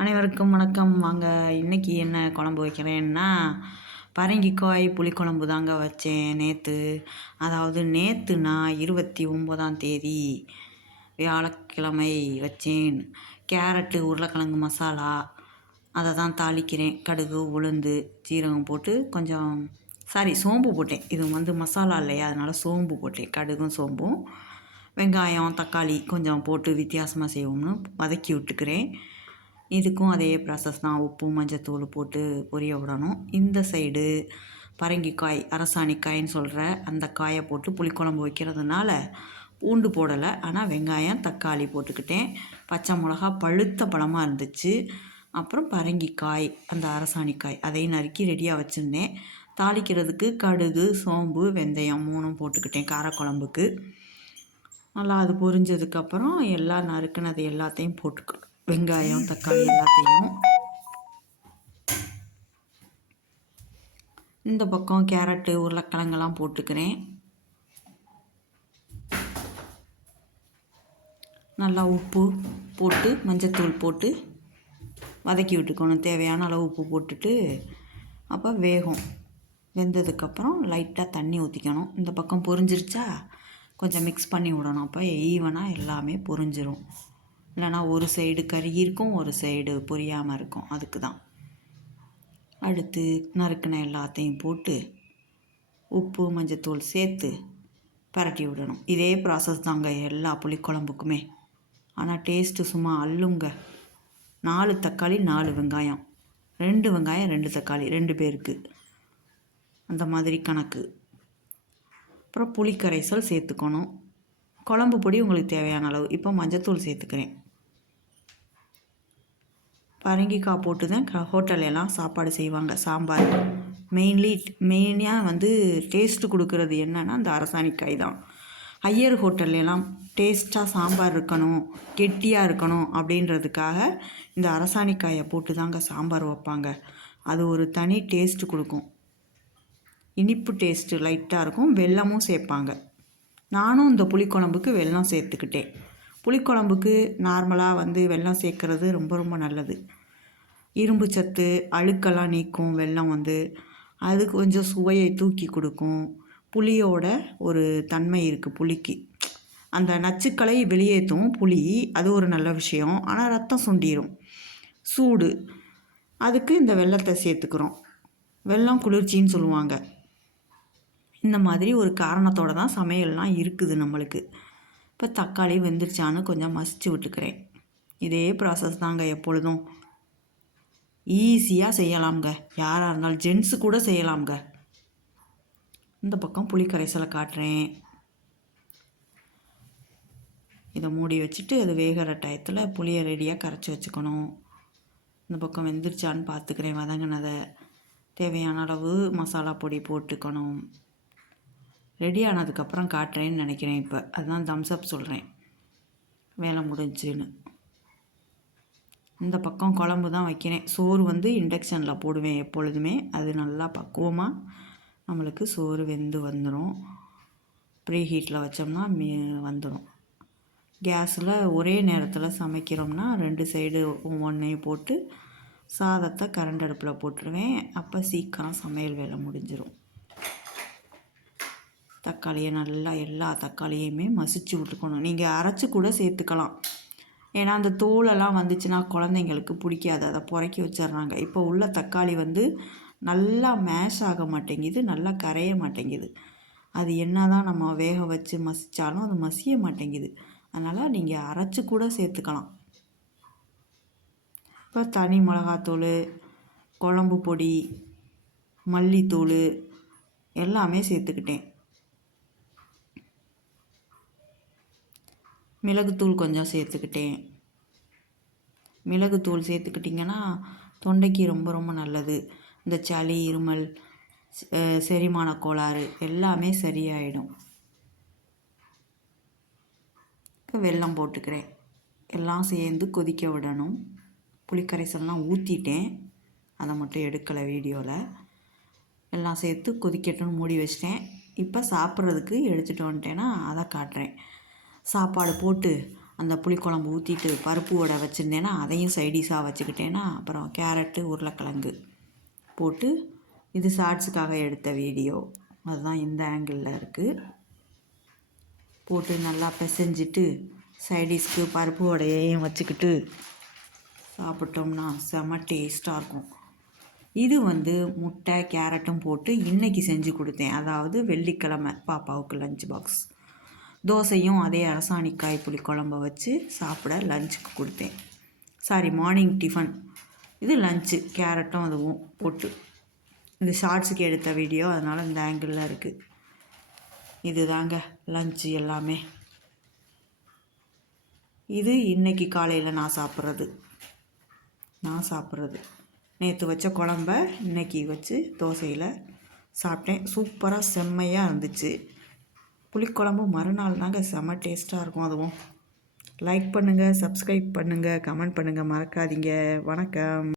அனைவருக்கும் வணக்கம். வாங்க இன்றைக்கி என்ன குழம்பு வைக்கிறேன்னா பரங்கிக்காய் புளிக்குழம்பு தாங்க வச்சேன் நேற்று அதாவது நேற்று நான் இருபத்தி ஒம்போதாம் தேதி வியாழக்கிழமை வச்சேன். கேரட்டு உருளைக்கிழங்கு மசாலா அதை தான் தாளிக்கிறேன். கடுகு உளுந்து சீரகம் போட்டு கொஞ்சம் சாரி சோம்பு போட்டேன். இது வந்து மசாலா இல்லையா? அதனால் சோம்பு போட்டேன். கடுகும் சோம்பும் வெங்காயம் தக்காளி கொஞ்சம் போட்டு வித்தியாசமாக செய்வோம்னு வதக்கி விட்டுக்கிறேன். இதுக்கும் அதே ப்ராசஸ் தான். உப்பு மஞ்சத்தூள் போட்டு பொரிய விடணும். இந்த சைடு பரங்கிக்காய் அரசாணிக்காயின்னு சொல்கிற அந்த காயை போட்டு புளிக்குழம்பு வைக்கிறதுனால பூண்டு போடலை. ஆனால் வெங்காயம் தக்காளி போட்டுக்கிட்டேன். பச்சை மிளகா பழுத்த பழமாக இருந்துச்சு. அப்புறம் பரங்கிக்காய் அந்த அரசாணிக்காய் அதையும் நறுக்கி ரெடியாக வச்சுருந்தேன். தாளிக்கிறதுக்கு கடுகு சோம்பு வெந்தயம் மூணும் போட்டுக்கிட்டேன் காரக்குழம்புக்கு. நல்லா அது பொரிஞ்சதுக்கப்புறம் எல்லாம் நறுக்குனது எல்லாத்தையும் போட்டுக்கணும் வெங்காயம் தக்காளி எல்லாத்தையும். இந்த பக்கம் கேரட்டு உருளைக்கிழங்கெல்லாம் போட்டுக்கிறேன். நல்லா உப்பு போட்டு மஞ்சத்தூள் போட்டு வதக்கி விட்டுக்கணும். தேவையான அளவு உப்பு போட்டுட்டு அப்போ வேகும். வெந்ததுக்கப்புறம் லைட்டாக தண்ணி ஊற்றிக்கணும் இந்த பக்கம் பொரிஞ்சிருச்சா? கொஞ்சம் மிக்ஸ் பண்ணி விடணும். அப்போ ஈவனாக எல்லாமே பொரிஞ்சிரும். இல்லைனா ஒரு சைடு கறி இருக்கும் ஒரு சைடு பொரியாமல் இருக்கும். அதுக்கு தான் அடுத்து நறுக்கின எல்லாத்தையும் போட்டு உப்பு மஞ்சத்தூள் சேர்த்து பரட்டி விடணும். இதே ப்ராசஸ் தாங்க எல்லா புளிக்குழம்புக்குமே. ஆனால் டேஸ்ட்டு சும்மா அள்ளுங்க நாலு தக்காளி நாலு வெங்காயம். ரெண்டு வெங்காயம் ரெண்டு தக்காளி ரெண்டு பேருக்கு. அந்த மாதிரி கணக்கு. அப்புறம் புளிக்கரைசல் சேர்த்துக்கணும். குழம்பு பொடி உங்களுக்கு தேவையான அளவு. இப்போ மஞ்சத்தூள் சேர்த்துக்கிறேன். பரங்கிக்காய் போட்டு தான் க ஹோட்டலெல்லாம் சாப்பாடு செய்வாங்க சாம்பார். மெயின்லி மெயினாக வந்து டேஸ்ட்டு கொடுக்குறது என்னென்னா அந்த அரசாணிக்காய் தான். ஐயர் ஹோட்டல்லாம் டேஸ்ட்டாக சாம்பார் இருக்கணும் கெட்டியாக இருக்கணும் அப்படின்றதுக்காக இந்த அரசாணிக்காயை போட்டு தாங்க சாம்பார் வைப்பாங்க. அது ஒரு தனி டேஸ்ட்டு கொடுக்கும். இனிப்பு டேஸ்ட்டு லைட்டாக இருக்கும் வெல்லமும் சேர்ப்பாங்க. நானும் இந்த புளிக்குழம்புக்கு வெல்லம் சேர்த்துக்கிட்டேன். புளிக்குழம்புக்கு நார்மலாக வந்து வெல்லம் சேர்க்குறது ரொம்ப ரொம்ப நல்லது. இரும்பு சத்து அழுக்கெல்லாம் நீக்கும் வெல்லம் வந்து அது கொஞ்சம் சுவையை தூக்கி கொடுக்கும். புளியோட ஒரு தன்மை இருக்குது புளிக்கு. அந்த நச்சுக்களை வெளியேற்றும் புளி அது ஒரு நல்ல விஷயம். ஆனால் ரத்தம் சுண்டிடும் சூடு. அதுக்கு இந்த வெள்ளத்தை சேர்த்துக்கிறோம். வெள்ளம் குளிர்ச்சின்னு சொல்லுவாங்க. இந்த மாதிரி ஒரு காரணத்தோடு தான் சமையல்லாம் இருக்குது நம்மளுக்கு. இப்போ தக்காளி வெந்துருச்சான்னு கொஞ்சம் மசிச்சு விட்டுக்கிறேன். இதே ப்ராசஸ் தாங்க எப்பொழுதும். ஈஸியாக செய்யலாம்ங்க. யாராக இருந்தாலும் ஜென்ஸு கூட செய்யலாம்ங்க. இந்த பக்கம் புளி கரைசலை காட்டுறேன். இதை மூடி வச்சுட்டு அது வேகிற டயத்தில் புளியை ரெடியாக கரைச்சி வச்சுக்கணும். இந்த பக்கம் வெந்துருச்சான்னு பார்த்துக்கிறேன் வதங்கினதை. தேவையான அளவு மசாலா பொடி போட்டுக்கணும். ரெடி ஆனதுக்கப்புறம் காட்டுறேன்னு நினைக்கிறேன் இப்போ. அதுதான் தம்ஸ்அப் சொல்கிறேன் வேலை முடிஞ்சுன்னு. இந்த பக்கம் குழம்பு தான் வைக்கிறேன். சோறு வந்து இண்டக்ஷனில் போடுவேன் எப்பொழுதுமே. அது நல்லா பக்குவமாக நம்மளுக்கு சோறு வெந்து வந்துடும் ப்ரீ ஹீட்டில் வச்சோம்னா மீ வந்துடும் கேஸில் ஒரே நேரத்தில் சமைக்கிறோம்னா ரெண்டு சைடு ஒவ்வொன்றையும் போட்டு சாதத்தை கரண்ட் அடுப்பில் போட்டுருவேன். அப்போ சீக்கிரம் சமையல் வேலை முடிஞ்சிடும் தக்காளியை நல்லா எல்லா தக்காளியுமே மசிச்சு விட்டுக்கணும் நீங்கள் அரைச்சி கூட சேர்த்துக்கலாம். ஏன்னா அந்த தோலெல்லாம் வந்துச்சுன்னா குழந்தைங்களுக்கு பிடிக்காது. அதை புறக்கி வச்சிட்றாங்க. இப்போ உள்ள தக்காளி வந்து நல்லா மேஷ் ஆக மாட்டேங்குது நல்லா கரைய மாட்டேங்குது. அது என்ன தான் நம்ம வேக வச்சு மசித்தாலும் அது மசிய மாட்டேங்குது. அதனால் நீங்கள் அரைச்சி கூட சேர்த்துக்கலாம். இப்போ தனி மிளகாத்தூள் குழம்பு பொடி மல்லித்தூள் எல்லாமே சேர்த்துக்கிட்டேன். மிளகுத்தூள் கொஞ்சம் சேர்த்துக்கிட்டேன். மிளகுத்தூள் சேர்த்துக்கிட்டிங்கன்னா தொண்டைக்கு ரொம்ப ரொம்ப நல்லது. இந்த சளி இருமல் செரிமான கோளாறு எல்லாமே சரியாயிடும். வெல்லம் போட்டுக்கிறேன். எல்லாம் சேர்ந்து கொதிக்க விடணும். புளிக்கரைசல்லாம் ஊற்றிட்டேன் அதை மட்டும் எடுக்கலை வீடியோவில். எல்லாம் சேர்த்து கொதிக்கட்டும்னு மூடி வச்சிட்டேன். இப்போ சாப்பிட்றதுக்கு எடுத்துகிட்டு வந்துட்டேன்னா அதை காட்டுறேன். சாப்பாடு போட்டு அந்த புளிக்குழம்பு ஊற்றிட்டு பருப்பு வடை வச்சுருந்தேன்னா அதையும் சைடிஷாக வச்சுக்கிட்டேன்னா அப்புறம் கேரட்டு உருளைக்கிழங்கு போட்டு இது ஷார்ட்ஸுக்காக எடுத்த வீடியோ அதுதான் இந்த ஆங்கிளில் இருக்குது போட்டு நல்லா பிசைஞ்சிட்டு சைடிஷ்க்கு பருப்பு வடையையும் வச்சுக்கிட்டு சாப்பிட்டோம்னா செம டேஸ்ட்டாக இருக்கும். இது வந்து முட்டை கேரட்டும் போட்டு இன்றைக்கி செஞ்சு கொடுத்தேன். அதாவது வெள்ளிக்கிழமை பாப்பாவுக்கு லஞ்ச் பாக்ஸ் தோசையும் அதே அரசாணிக்காய் புளிக்குழம்ப வச்சு சாப்பிட லஞ்சுக்கு கொடுத்தேன். சாரி மார்னிங் டிஃபன் இது லஞ்சு கேரட்டும் அதுவும் போட்டு. இந்த ஷார்ட்ஸுக்கு எடுத்த வீடியோ அதனால் இந்த ஆங்கிளில் இருக்குது இது தாங்க லஞ்சு எல்லாமே. இது இன்னைக்கு காலையில் நான் சாப்பிட்றது. நான் சாப்பிட்றது. நேற்று வச்ச குழம்ப இன்னைக்கு வச்சு தோசையில் சாப்பிட்டேன். சூப்பராக செம்மையாக இருந்துச்சு. புளிக்குழம்பு மறுநாள் தாங்க செம்ம டேஸ்ட்டாக இருக்கும் அதுவும். லைக் பண்ணுங்கள் சப்ஸ்கிரைப் பண்ணுங்கள் கமெண்ட் பண்ணுங்கள் மறக்காதீங்க. வணக்கம்.